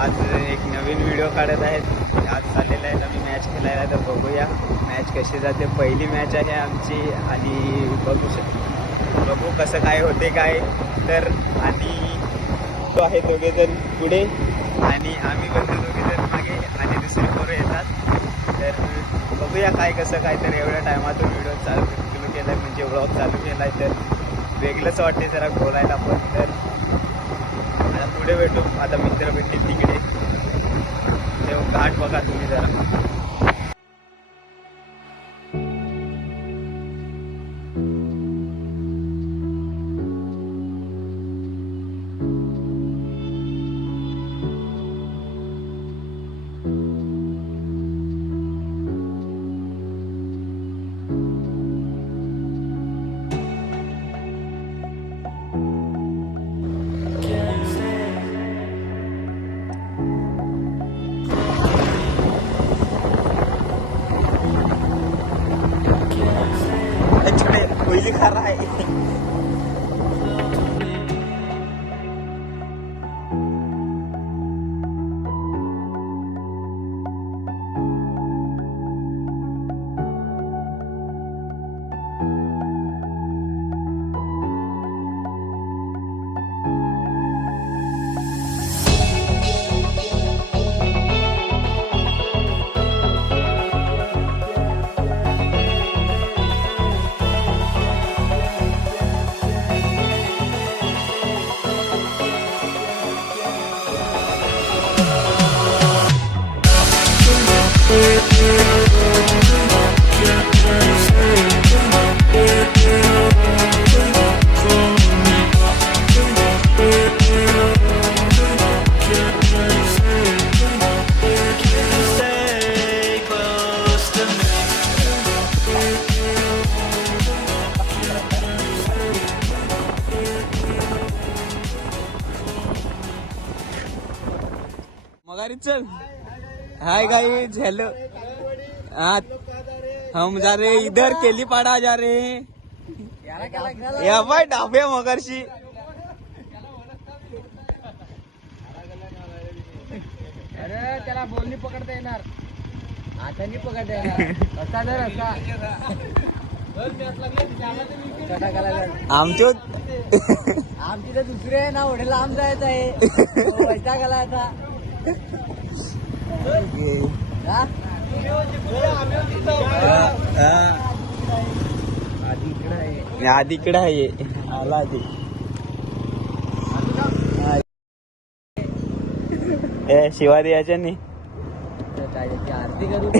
आज एक नवीन व्हिडिओ काढत आहेत. आज चाललेला आहे आम्ही मॅच खेळायला, तर बघूया मॅच कशी जाते. पहिली मॅच आहे आमची आणि बघू कसं काय होते काय. तर आणि तो आहे दोघेजण पुढे आणि आम्ही बघतो दोघेजण मागे आणि दुसरे पोरं येतात. तर बघूया काय कसं काय. तर एवढ्या टायमातून व्हिडिओ चालू केला आहे, म्हणजे व्लॉग चालू केला आहे. तर वेगळंच वाटते जरा बोलायला पण. तर आता पुढे भेटू. आता मित्र भेटतील तिकडे, तेव्हा घाट बघा तुम्ही जरा. पहिली खरा आहे. मगारी चल. Hi guys, hello. हम जा रहे इधर केलीपाड़ा जा रहे हैं. या भाई डाबे मगरशी. अरे त्याला बोलणी पकडता येणार, हातानी पकडता येणार. असा जर असा आमच्या आमची तर दुसरे आहे ना, एवढे लांब जायचं आहे. वैताग आला आता. आधी इकडे आहे. आला आधी. शिवा द्यायच्या नाही. आरती करू.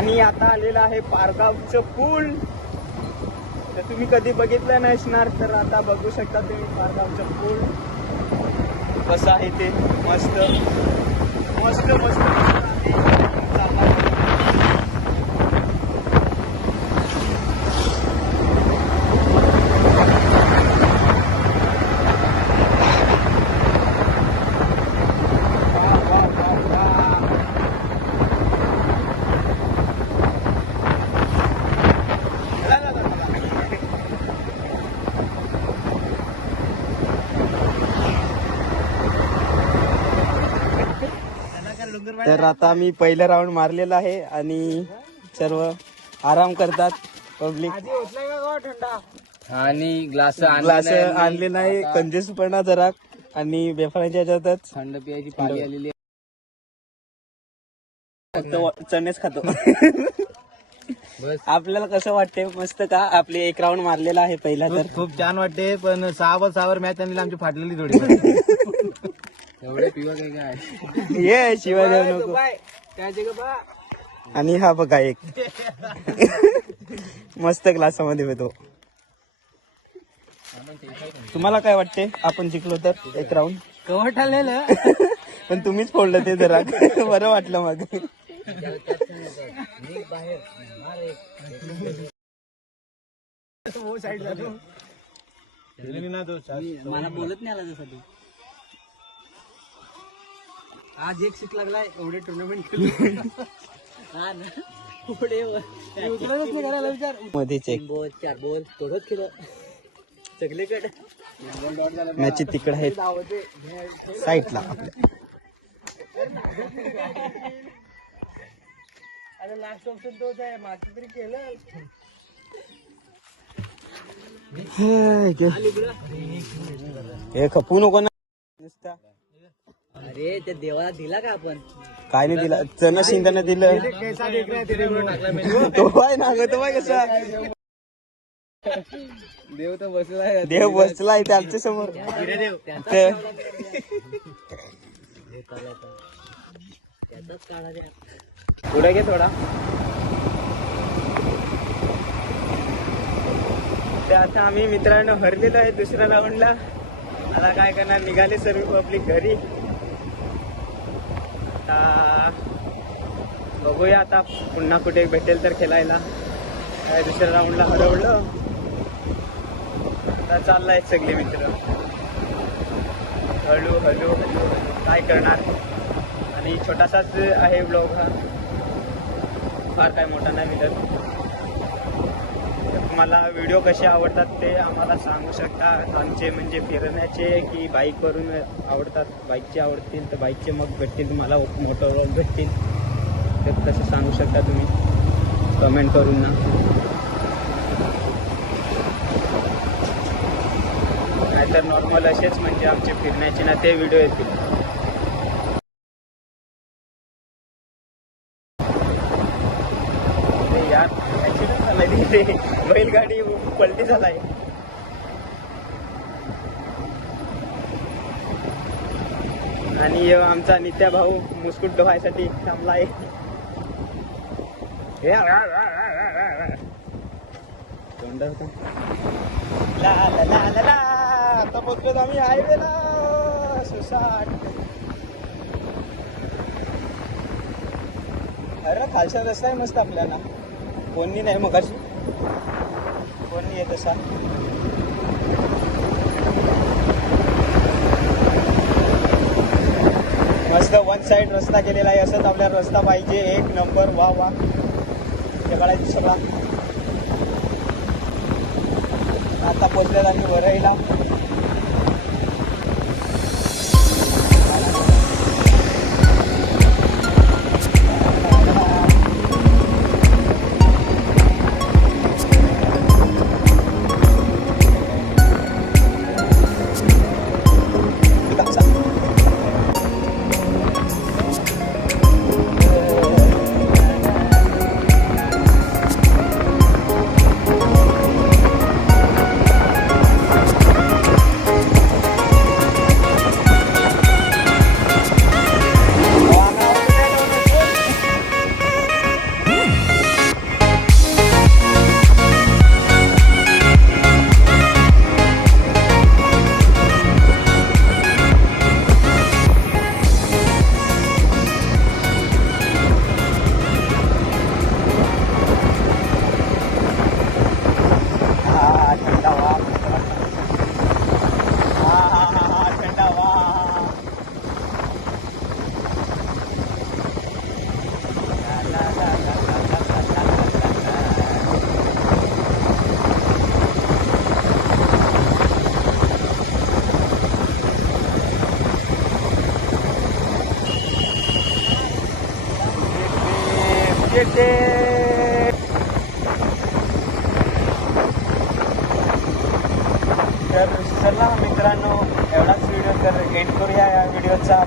आणि आता आलेलं आहे पारगावचं पूल. तर तुम्ही कधी बघितलं नसणार, तर आता बघू शकता तुम्ही पारगावचं पूल कसं आहे ते. मस्त मस्त मस्त. तर आता मी पहिला राऊंड मारलेला आहे आणि सर्व आराम करतात पब्लिक. आणि ग्लास आणले नाही, कंजूसपणा जरा आणि बेफारांच्या ह्याच्यातच थंड पियाची पाली आलेली आहे. फक्त चणेच खातो. बस आपल्याला कसं वाटते? मस्त का? आपले एक राऊंड मारलेला आहे पहिला तर. खूप छान वाटते, पण 6 मॅच आणली आमची फाटलेली थोडी. एवढे पिवा काय ये शिवाय देऊ नको. आणि हा बघा एक मस्त ग्लासामध्ये येतो. तुम्हाला काय वाटते आपण जिंकलो तर एक राऊंड? कवट आलेलं पण तुम्हीच फोडलं ते जरा बरं वाटलं मग. मला बोलत नाही आला जसं तू. आज एक सीट लागलाय एवढे टुर्नामेंट मध्येच एक बोल 4 बोल थोडंच केलं सगळीकडे. मॅच तिकडे आहेत साईडला आपल्या. अरे लास्ट ऑप्शन तोच आहे, मागचं तरी केलं. हे खपू नको ना नुसता. अरे त्या देवाला दिला का आपण? काय नाही दिला, चणा शिंदाने दिलं. तो आहे ना ग, तो आहे कसा देव तर बसलाय. देव बसलाय ते आमच्या समोर. त्याचाच काढा द्या. पुढे घे थोडा. ते आता आम्ही मित्रांनो हरलेलो आहे दुसऱ्या राऊंडला. आता काय करणार, निघाले सर्व पब्लिक घरी. आता बघूया आता पुन्हा कुठे भेटेल तर खेळायला. काय दुसऱ्या राऊंडला हरवलं. आता चाललाय सगळे मित्र हळू हळू हळू. काय करणार. आणि छोटासाच आहे ब्लॉग हा, फार काय मोठा नाही मिळत. तुम्हाला व्हिडिओ कसे आवडतात ते आम्हाला सांगू शकता. आमचे म्हणजे फिरण्याचे की बाईकवरून आवडतात, बाईकचे आवडतील तर बाईकचे मग भेटतील तुम्हाला, मोटर व्लॉग भेटतील. तर तसं सांगू शकता तुम्ही कमेंट करून ना. नाहीतर नॉर्मल असेच म्हणजे आमचे फिरण्याचे ना ते व्हिडिओ येतील. यार ऍक्सिडेंट झालाय तिथे, बैलगाडी पलटी झालाय. आणि आमचा नित्या भाऊ मुस्कुट धुवायसाठी थांबलाय. तोंड होतं. ला ला ला ला ला. आता पोहोचलो आम्ही हायवेला. सुसाट. अरे खालचा रस्ता आहे मस्त आपल्याला. कोणी नाही मग अशी कोणी येत असा. मस्त वन साइड रस्ता केलेला आहे. असंच आपल्याला रस्ता पाहिजे. एक नंबर. वा वा. सगळा सगळा. आता पोचलेला आम्ही वरईला. या व्हिडिओचा